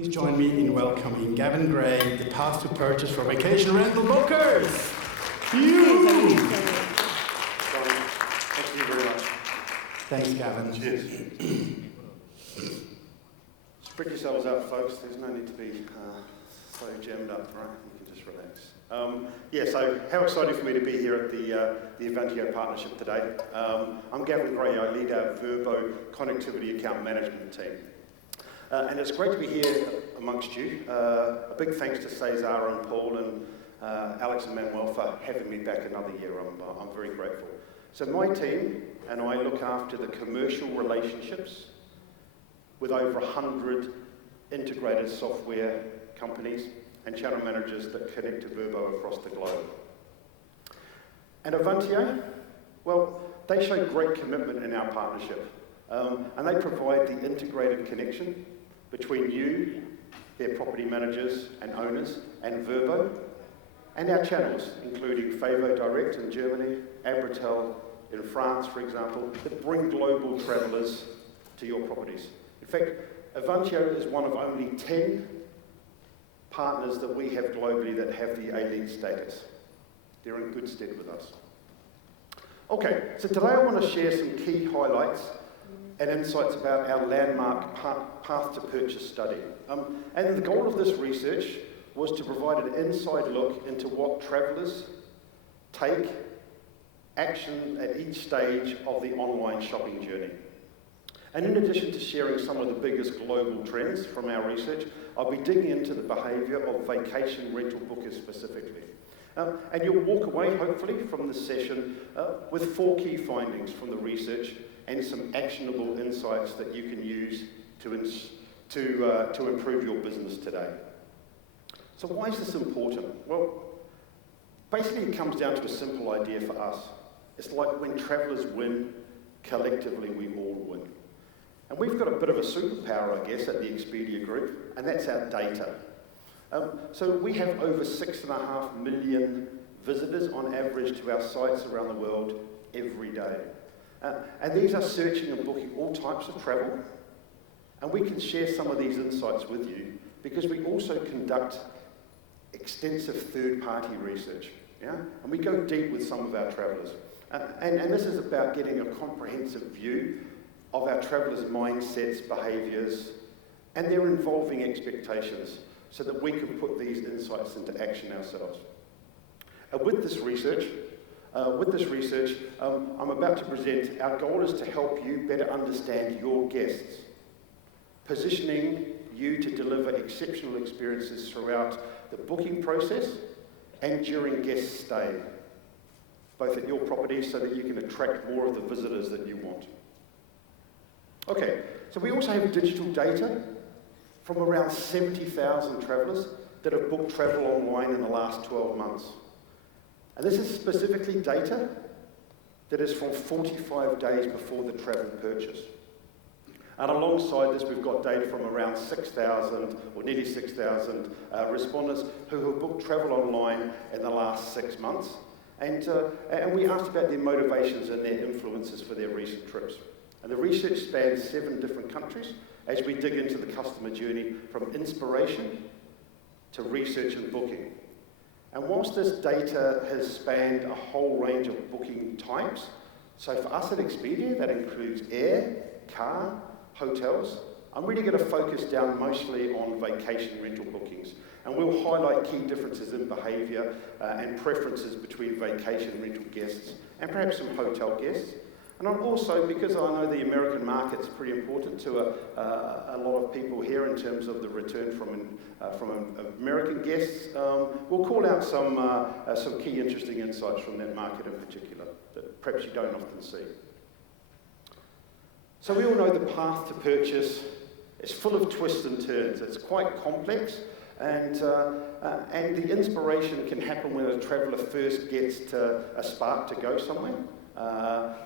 Please join me in welcoming Gavin Gray, the path to purchase for vacation rental bookers. Thank you very much. Thanks, Gavin. Cheers. Spread yourselves out, folks. There's no need to be so jammed up, right? You can just relax. So how exciting for me to be here at the Avantio partnership today. I'm Gavin Gray. I lead our Vrbo connectivity account management team. And it's great to be here amongst you. A big thanks to Cesar and Paul and Alex and Manuel for having me back another year. I'm very grateful. So my team and I look after the commercial relationships with over 100 integrated software companies and channel managers that connect to Vrbo across the globe. And Avantio, well, they show great commitment in our partnership. And they provide the integrated connection between you, their property managers and owners, and Vrbo, and our channels, including Vrbo Direct in Germany, Abritel in France, for example, that bring global travellers to your properties. In fact, Avantio is one of only 10 partners that we have globally that have the elite status. They're in good stead with us. Okay, so today I want to share some key highlights and insights about our landmark path to purchase study. And the goal of this research was to provide an inside look into what travellers take action at each stage of the online shopping journey. And in addition to sharing some of the biggest global trends from our research, I'll be digging into the behaviour of vacation rental bookers specifically. And you'll walk away, hopefully, from this session with 4 key findings from the research and some actionable insights that you can use to improve your business today. So why is this important? Well, basically it comes down to a simple idea for us. It's like when travellers win, collectively we all win. And we've got a bit of a superpower, I guess, at the Expedia group, and that's our data. So we have over 6.5 million visitors on average to our sites around the world every day. And these are searching and booking all types of travel. And we can share some of these insights with you because we also conduct extensive third-party research. Yeah? And we go deep with some of our travellers. And this is about getting a comprehensive view of our travellers' mindsets, behaviours, and their involving expectations so that we can put these insights into action ourselves. With this research, I'm about to present, our goal is to help you better understand your guests, positioning you to deliver exceptional experiences throughout the booking process and during guest stay, both at your property so that you can attract more of the visitors that you want. Okay, so we also have digital data from around 70,000 travellers that have booked travel online in the last 12 months. And this is specifically data that is from 45 days before the travel purchase. And alongside this, we've got data from around 6,000, or nearly 6,000 respondents who have booked travel online in the last 6 months. And we asked about their motivations and their influences for their recent trips. And the research spans 7 different countries as we dig into the customer journey from inspiration to research and booking. And whilst this data has spanned a whole range of booking types, so for us at Expedia, that includes air, car, hotels, I'm really going to focus down mostly on vacation rental bookings. And we'll highlight key differences in behaviour and preferences between vacation rental guests and perhaps some hotel guests. And I'm also, because I know the American market's pretty important to a lot of people here in terms of the return from American guests, we'll call out some key interesting insights from that market in particular that perhaps you don't often see. So we all know the path to purchase is full of twists and turns. It's quite complex, and the inspiration can happen when a traveller first gets a spark to go somewhere.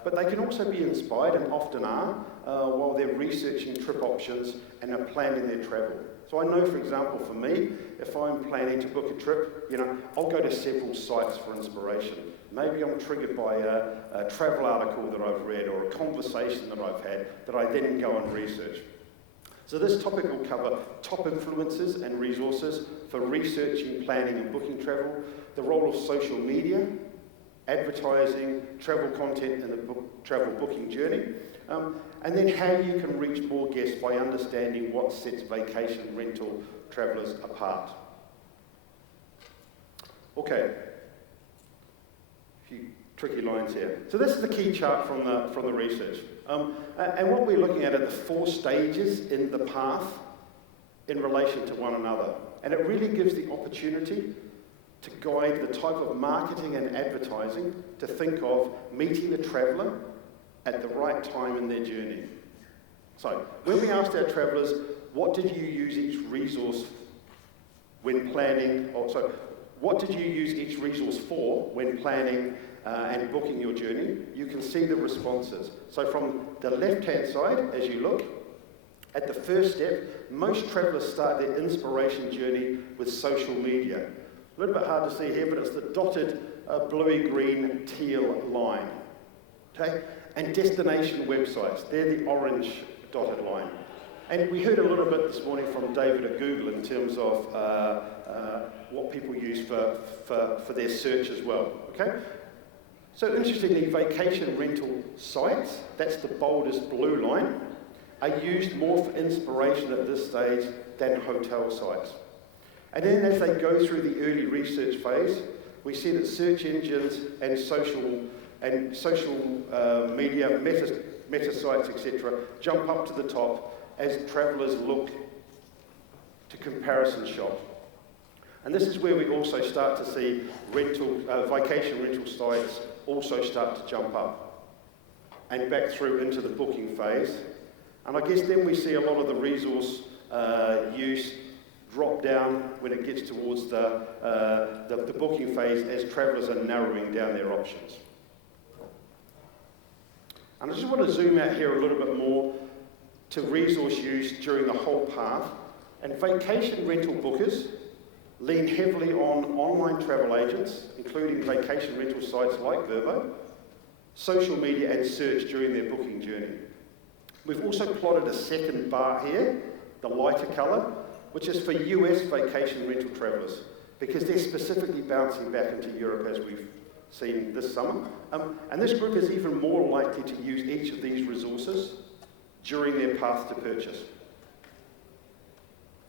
But they can also be inspired, and often are, while they're researching trip options and are planning their travel. So I know, for example, for me, if I'm planning to book a trip, I'll go to several sites for inspiration. Maybe I'm triggered by a travel article that I've read or a conversation that I've had that I then go and research. So this topic will cover top influences and resources for researching, planning and booking travel, the role of social media, advertising, travel content in the travel booking journey, and then how you can reach more guests by understanding what sets vacation rental travellers apart. Okay, a few tricky lines here. So this is the key chart from the research. And what we're looking at are the 4 stages in the path in relation to one another. And it really gives the opportunity to guide the type of marketing and advertising to think of meeting the traveller at the right time in their journey. So, when we asked our travellers, what did you use each resource when planning, what did you use each resource for when planning and booking your journey? You can see the responses. So from the left-hand side, as you look, at the first step, most travellers start their inspiration journey with social media. A little bit hard to see here, but it's the dotted bluey-green teal line. Okay? And destination websites, they're the orange dotted line. And we heard a little bit this morning from David at Google in terms of what people use for their search as well. Okay? So interestingly, vacation rental sites, that's the boldest blue line, are used more for inspiration at this stage than hotel sites. And then as they go through the early research phase, we see that search engines and social media, meta sites, etc., jump up to the top as travellers look to comparison shop. And this is where we also start to see vacation rental sites also start to jump up and back through into the booking phase. And I guess then we see a lot of the resource use drop down when it gets towards the booking phase as travellers are narrowing down their options. And I just want to zoom out here a little bit more to resource use during the whole path. And vacation rental bookers lean heavily on online travel agents, including vacation rental sites like Vrbo, social media and search during their booking journey. We've also plotted a second bar here, the lighter colour, which is for US vacation rental travellers, because they're specifically bouncing back into Europe as we've seen this summer. And this group is even more likely to use each of these resources during their path to purchase.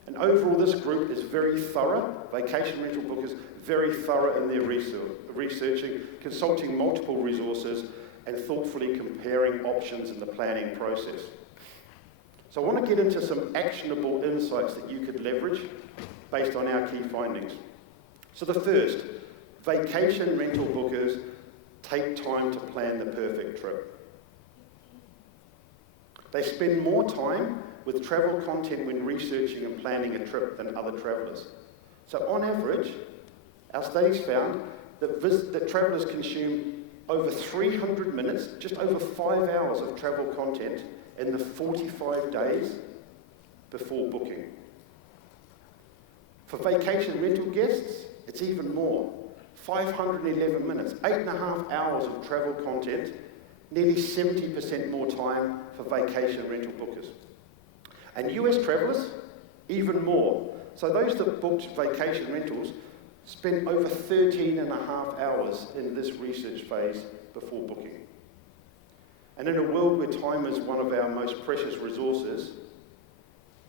And overall, this group is very thorough, vacation rental bookers, very thorough in their researching, consulting multiple resources, and thoughtfully comparing options in the planning process. So I want to get into some actionable insights that you could leverage based on our key findings. So the first, vacation rental bookers take time to plan the perfect trip. They spend more time with travel content when researching and planning a trip than other travellers. So on average, our studies found that travellers consume over 300 minutes, just over 5 hours of travel content in the 45 days before booking. For vacation rental guests, it's even more. 511 minutes, 8.5 hours of travel content, nearly 70% more time for vacation rental bookers. And US travellers, even more. So those that booked vacation rentals spent over 13.5 hours in this research phase before booking. And in a world where time is one of our most precious resources,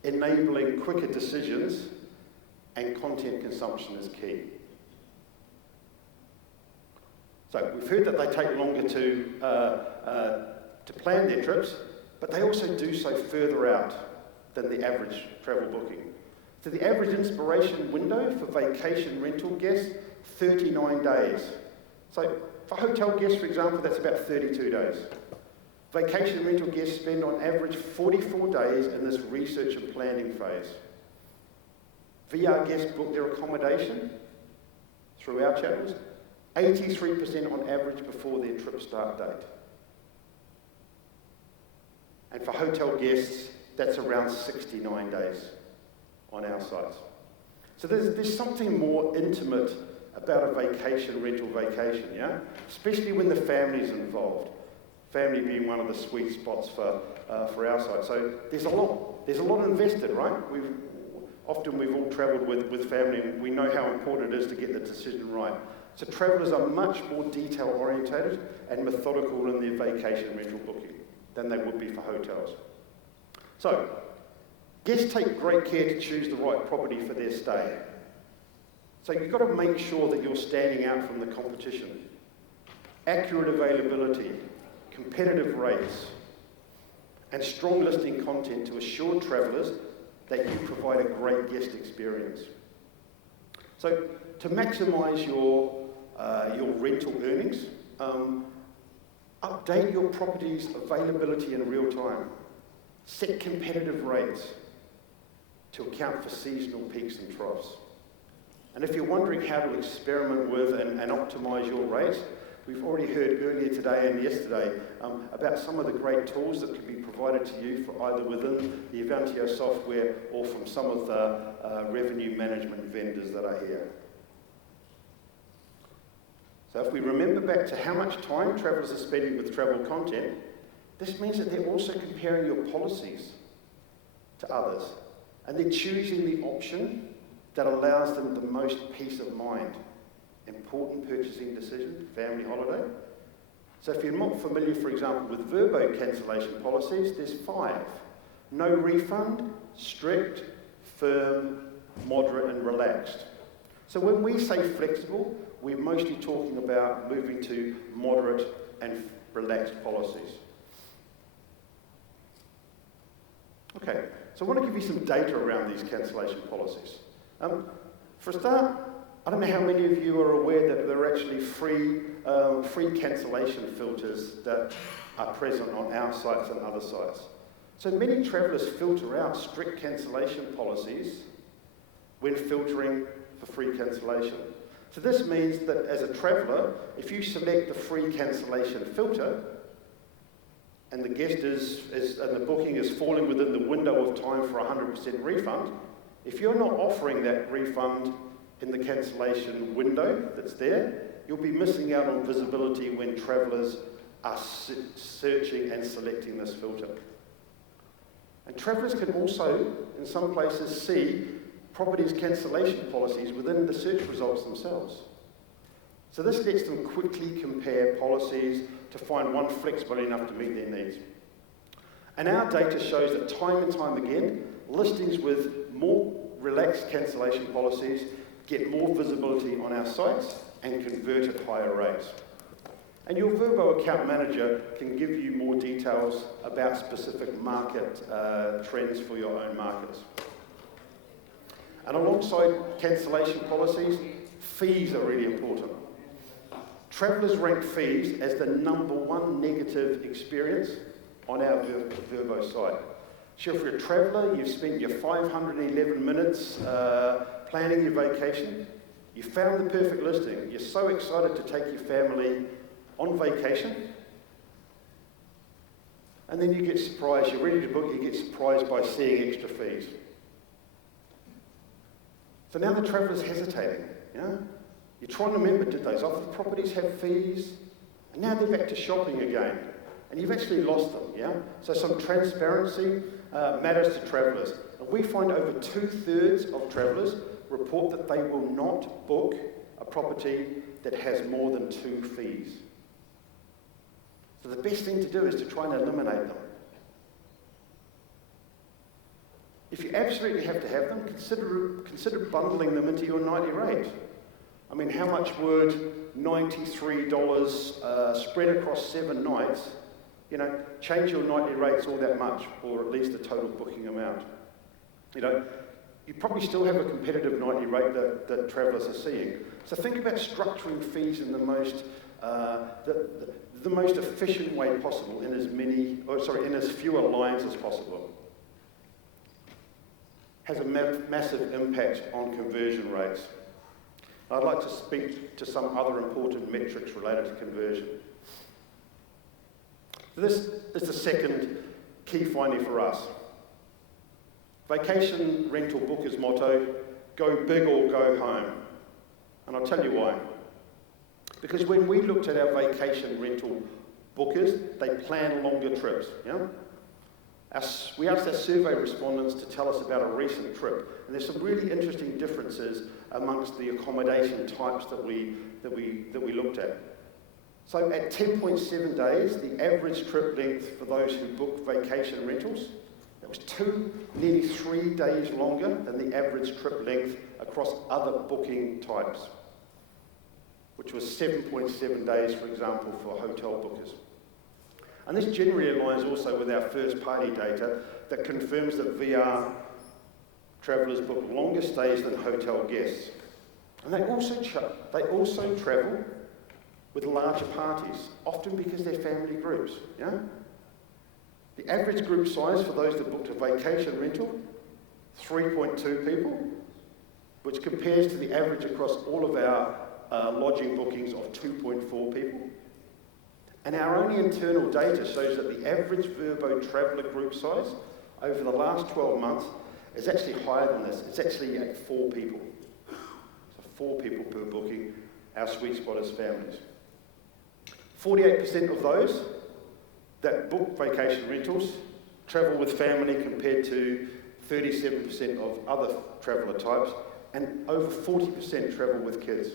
enabling quicker decisions and content consumption is key. So we've heard that they take longer to plan their trips, but they also do so further out than the average travel booking. So the average inspiration window for vacation rental guests, 39 days. So for hotel guests, for example, that's about 32 days. Vacation rental guests spend on average 44 days in this research and planning phase. VR guests book their accommodation through our channels, 83% on average before their trip start date. And for hotel guests, that's around 69 days on our sites. So there's something more intimate about a vacation rental vacation, yeah? Especially when the family's involved. family being one of the sweet spots for our site. So there's a lot invested, right? We've all travelled with family, and we know how important it is to get the decision right. So travellers are much more detail orientated and methodical in their vacation rental booking than they would be for hotels. So guests take great care to choose the right property for their stay. So you've got to make sure that you're standing out from the competition. Accurate availability, competitive rates, and strong listing content to assure travellers that you provide a great guest experience. So to maximise your rental earnings, update your property's availability in real time. Set competitive rates to account for seasonal peaks and troughs. And if you're wondering how to experiment with and optimise your rates, we've already heard earlier today and yesterday about some of the great tools that can be provided to you for either within the Avantio software or from some of the revenue management vendors that are here. So if we remember back to how much time travellers are spending with travel content, this means that they're also comparing your policies to others, and they're choosing the option that allows them the most peace of mind. Important purchasing decision, family holiday. So if you're not familiar, for example, with Vrbo cancellation policies, there's 5. No refund, strict, firm, moderate, and relaxed. So when we say flexible, we're mostly talking about moving to moderate and relaxed policies. Okay, so I want to give you some data around these cancellation policies. For a start, I don't know how many of you are aware that there are actually free cancellation filters that are present on our sites and other sites. So many travellers filter out strict cancellation policies when filtering for free cancellation. So this means that as a traveller, if you select the free cancellation filter, and the guest and the booking is falling within the window of time for 100% refund, if you're not offering that refund in the cancellation window that's there, you'll be missing out on visibility when travellers are searching and selecting this filter. And travellers can also, in some places, see properties cancellation policies within the search results themselves. So this lets them quickly compare policies to find one flexible enough to meet their needs. And our data shows that time and time again, listings with more relaxed cancellation policies get more visibility on our sites and convert at higher rates. And your Vrbo account manager can give you more details about specific market trends for your own markets. And alongside cancellation policies, fees are really important. Travellers rank fees as the #1 negative experience on our Vrbo site. So if you're a traveller, you've spent your 511 minutes planning your vacation, you found the perfect listing, you're so excited to take your family on vacation, and then you get surprised, you're ready to book, you get surprised by seeing extra fees. So now the traveller's hesitating, you know? You're trying to remember, did those other properties have fees? And now they're back to shopping again. And you've actually lost them, yeah? So some transparency matters to travellers. And we find over 2/3 of travellers report that they will not book a property that has more than 2 fees. So the best thing to do is to try and eliminate them. If you absolutely have to have them, consider bundling them into your nightly rate. I mean, how much would $93 spread across 7 nights, you know, change your nightly rates all that much, or at least the total booking amount? You know, you probably still have a competitive nightly rate that travellers are seeing. So think about structuring fees in the most efficient way possible, in as fewer lines as possible. Has a massive impact on conversion rates. I'd like to speak to some other important metrics related to conversion. This is the second key finding for us. Vacation rental bookers' motto, go big or go home. And I'll tell you why. Because when we looked at our vacation rental bookers, they plan longer trips. Yeah? We asked our survey respondents to tell us about a recent trip, and there's some really interesting differences amongst the accommodation types that we looked at. So at 10.7 days, the average trip length for those who booked vacation rentals, it was nearly 3 days longer than the average trip length across other booking types, which was 7.7 days, for example, for hotel bookers. And this generally aligns also with our first-party data that confirms that VR travellers book longer stays than hotel guests. And they also travel with larger parties, often because they're family groups. Yeah? The average group size for those that booked a vacation rental, 3.2 people, which compares to the average across all of our lodging bookings of 2.4 people. And our own internal data shows that the average Vrbo traveller group size over the last 12 months is actually higher than this. It's actually at 4 people. So 4 people per booking. Our sweet spot is families. 48% of those that book vacation rentals travel with family compared to 37% of other traveller types, and over 40% travel with kids.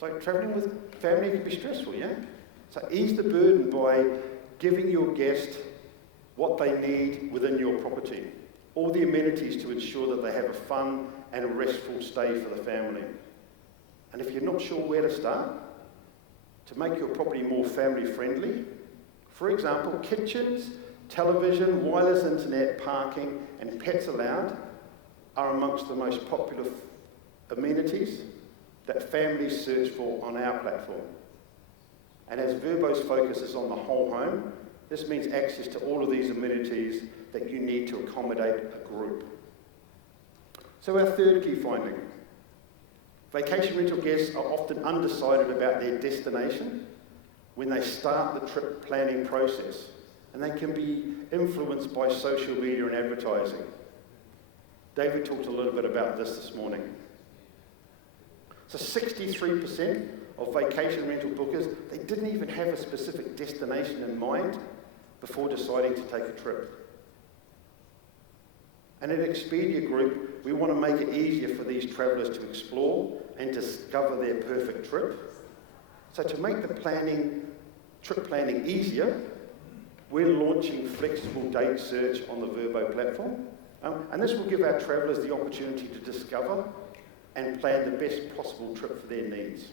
So travelling with family can be stressful, yeah? So ease the burden by giving your guest what they need within your property, all the amenities to ensure that they have a fun and a restful stay for the family. And if you're not sure where to start, to make your property more family friendly, for example, kitchens, television, wireless internet, parking, and pets allowed are amongst the most popular amenities that families search for on our platform. And as Vrbo's focus is on the whole home, this means access to all of these amenities that you need to accommodate a group. So our third key finding, vacation rental guests are often undecided about their destination when they start the trip planning process, and they can be influenced by social media and advertising. David talked a little bit about this morning. So 63% of vacation rental bookers, they didn't even have a specific destination in mind before deciding to take a trip. And at Expedia Group, we want to make it easier for these travellers to explore and discover their perfect trip. So to make the trip planning easier, we're launching flexible date search on the Vrbo platform. And this will give our travellers the opportunity to discover and plan the best possible trip for their needs.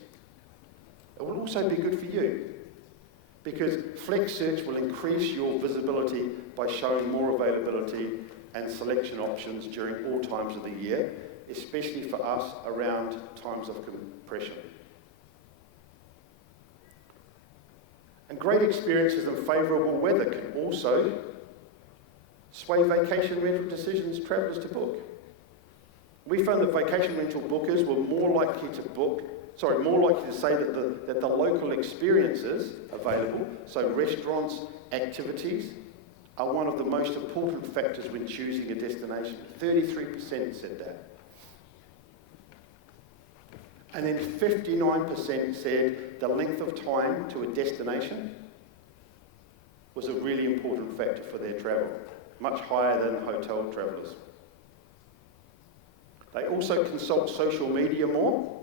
It will also be good for you, because Flex Search will increase your visibility by showing more availability and selection options during all times of the year, especially for us around times of compression. And great experiences and favourable weather can also sway vacation rental decisions travellers to book. We found that vacation rental bookers were more likely to say that the local experiences available, so restaurants, activities, are one of the most important factors when choosing a destination. 33% said that. And then 59% said the length of time to a destination was a really important factor for their travel, much higher than hotel travellers. They also consult social media more.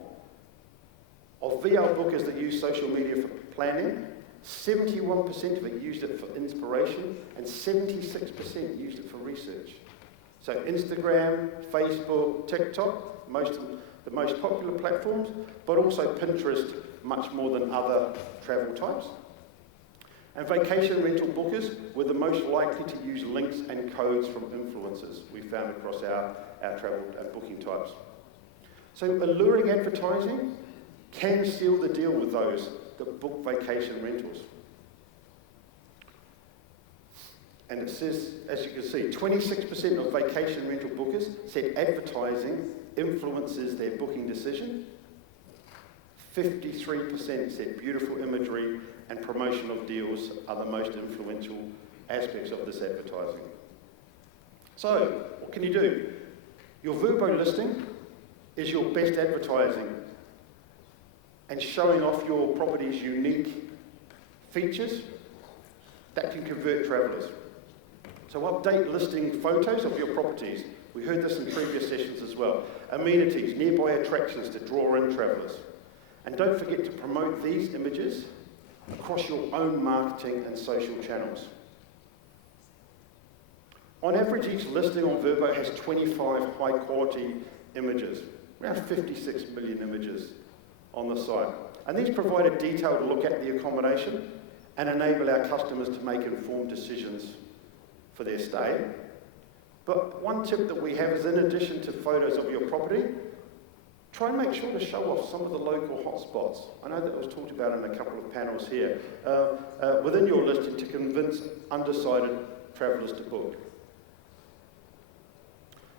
Of VR bookers that use social media for planning, 71% of it used it for inspiration and 76% used it for research. So Instagram, Facebook, TikTok, the most popular platforms, but also Pinterest, much more than other travel types. And vacation rental bookers were the most likely to use links and codes from influencers we found across our travel and booking types. So alluring advertising can seal the deal with those that book vacation rentals. And it says, as you can see, 26% of vacation rental bookers said advertising influences their booking decision. 53% said beautiful imagery and promotion of deals are the most influential aspects of this advertising. So, what can you do? Your Vrbo listing is your best advertising, and showing off your property's unique features that can convert travellers. So update listing photos of your properties. We heard this in previous sessions as well. Amenities, nearby attractions to draw in travellers. And don't forget to promote these images across your own marketing and social channels. On average, each listing on Vrbo has 25 high-quality images, around 56 million images on the site. And these provide a detailed look at the accommodation and enable our customers to make informed decisions for their stay. But one tip that we have is, in addition to photos of your property, try and make sure to show off some of the local hotspots. I know that was talked about in a couple of panels here. Within your listing to convince undecided travellers to book.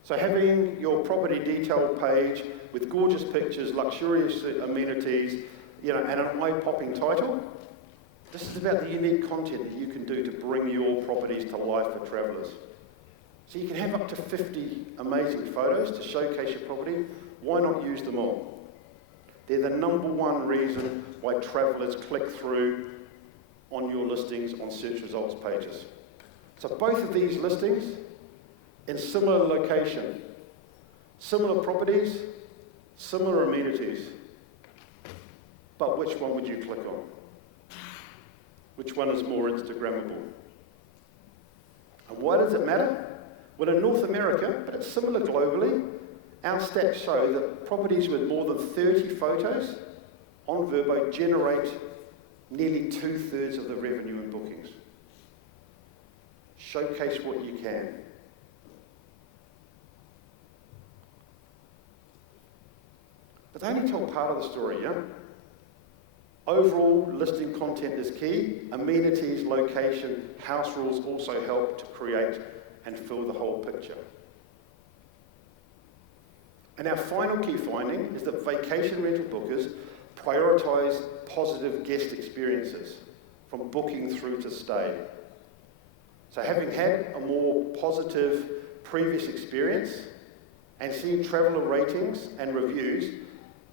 So having your property detail page with gorgeous pictures, luxurious amenities, and an eye-popping title, this is about the unique content that you can do to bring your properties to life for travellers. So you can have up to 50 amazing photos to showcase your property. Why not use them all? They're the #1 reason why travellers click through on your listings on search results pages. So both of these listings in similar location, similar properties, similar amenities. But which one would you click on? Which one is more Instagrammable? And why does it matter? Well, in North America, but it's similar globally, our stats show that properties with more than 30 photos on Vrbo generate nearly 2/3 of the revenue and bookings. Showcase what you can. But they only tell part of the story, yeah? Overall, listing content is key. Amenities, location, house rules also help to create and fill the whole picture. And our final key finding is that vacation rental bookers prioritise positive guest experiences from booking through to stay. So having had a more positive previous experience and seeing traveller ratings and reviews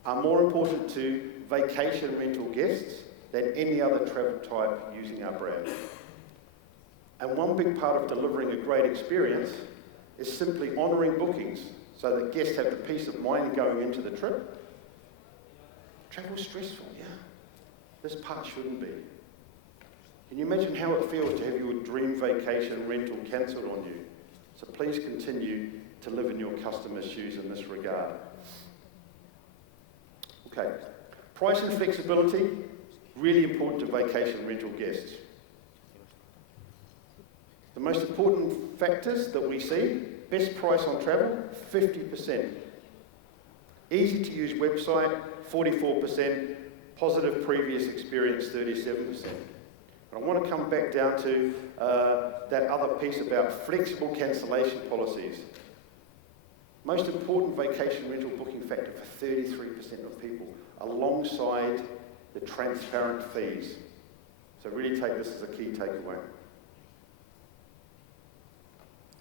are more important to vacation rental guests than any other travel type using our brand. And one big part of delivering a great experience is simply honouring bookings so that guests have the peace of mind going into the trip. Travel's stressful, yeah. This part shouldn't be. Can you imagine how it feels to have your dream vacation rental cancelled on you? So please continue to live in your customer's shoes in this regard. Okay, price and flexibility, really important to vacation rental guests. The most important factors that we see: best price on travel, 50%. Easy to use website, 44%. Positive previous experience, 37%. And I want to come back down to that other piece about flexible cancellation policies. Most important vacation rental booking factor for 33% of people, alongside the transparent fees. So really take this as a key takeaway.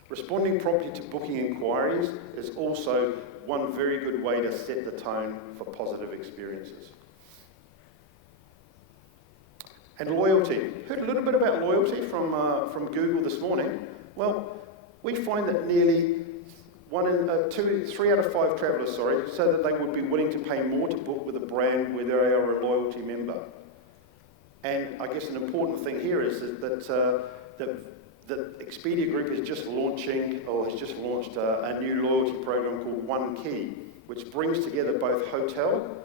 Responding promptly to booking inquiries is also one very good way to set the tone for positive experiences. And loyalty. Heard a little bit about loyalty from Google this morning. Well, we find that nearly 3 out of 5 travellers, said that they would be willing to pay more to book with a brand where they are a loyalty member. And I guess an important thing here is that Expedia Group has just launched a new loyalty program called One Key, which brings together both hotels.com,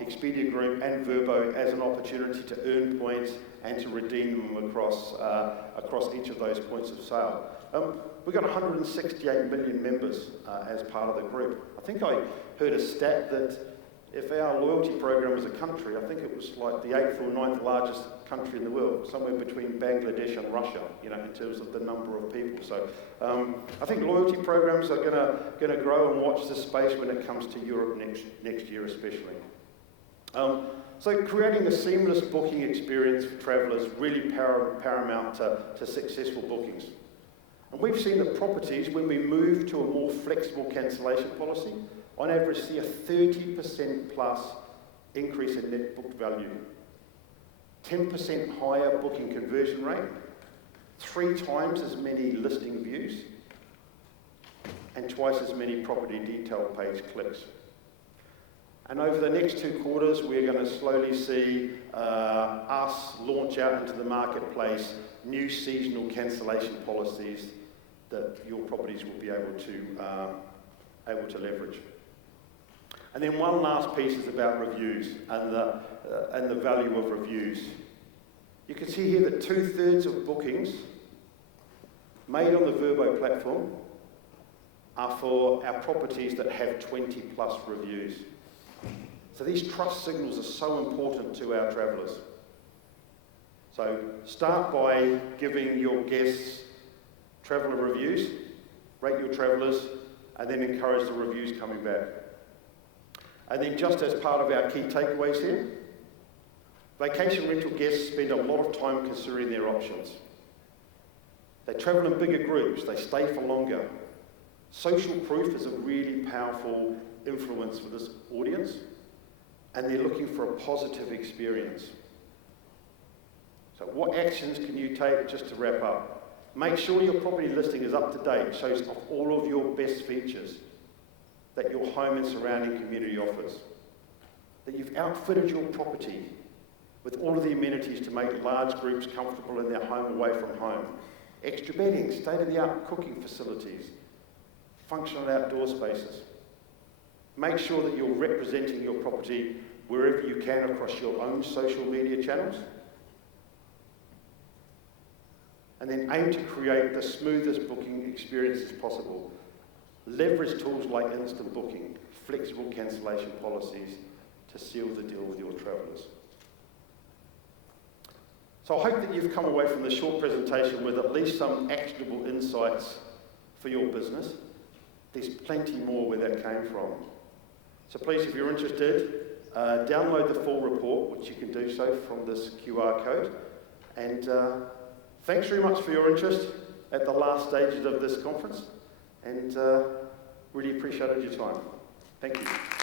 Expedia Group and Vrbo as an opportunity to earn points and to redeem them across each of those points of sale. We've got 168 million members as part of the group. I think I heard a stat that if our loyalty program as a country, I think it was like the 8th or 9th largest country in the world, somewhere between Bangladesh and Russia, in terms of the number of people. So I think loyalty programs are going to grow, and watch this space when it comes to Europe next year especially. So creating a seamless booking experience for travellers really paramount to successful bookings. And we've seen that properties, when we move to a more flexible cancellation policy, on average see a 30% plus increase in net booked value 10% higher booking conversion rate, 3 times as many listing views, and twice as many property detail page clicks. And over the next 2 quarters, we're going to slowly see us launch out into the marketplace new seasonal cancellation policies that your properties will be able to leverage. And then one last piece is about reviews and the value of reviews. You can see here that 2/3 of bookings made on the Vrbo platform are for our properties that have 20+ reviews. So these trust signals are so important to our travellers. So start by giving your guests traveller reviews, rate your travellers, and then encourage the reviews coming back. And then just as part of our key takeaways here, vacation rental guests spend a lot of time considering their options. They travel in bigger groups, they stay for longer. Social proof is a really powerful influence for this audience, and they're looking for a positive experience. So what actions can you take, just to wrap up? Make sure your property listing is up to date, shows off all of your best features that your home and surrounding community offers. That you've outfitted your property with all of the amenities to make large groups comfortable in their home away from home. Extra bedding, state-of-the-art cooking facilities, functional outdoor spaces. Make sure that you're representing your property wherever you can across your own social media channels. And then aim to create the smoothest booking experiences possible. Leverage tools like instant booking, flexible cancellation policies to seal the deal with your travellers. So I hope that you've come away from this short presentation with at least some actionable insights for your business. There's plenty more where that came from. So please, if you're interested, download the full report, which you can do so from this QR code. And thanks very much for your interest at the last stages of this conference. And really appreciated your time. Thank you.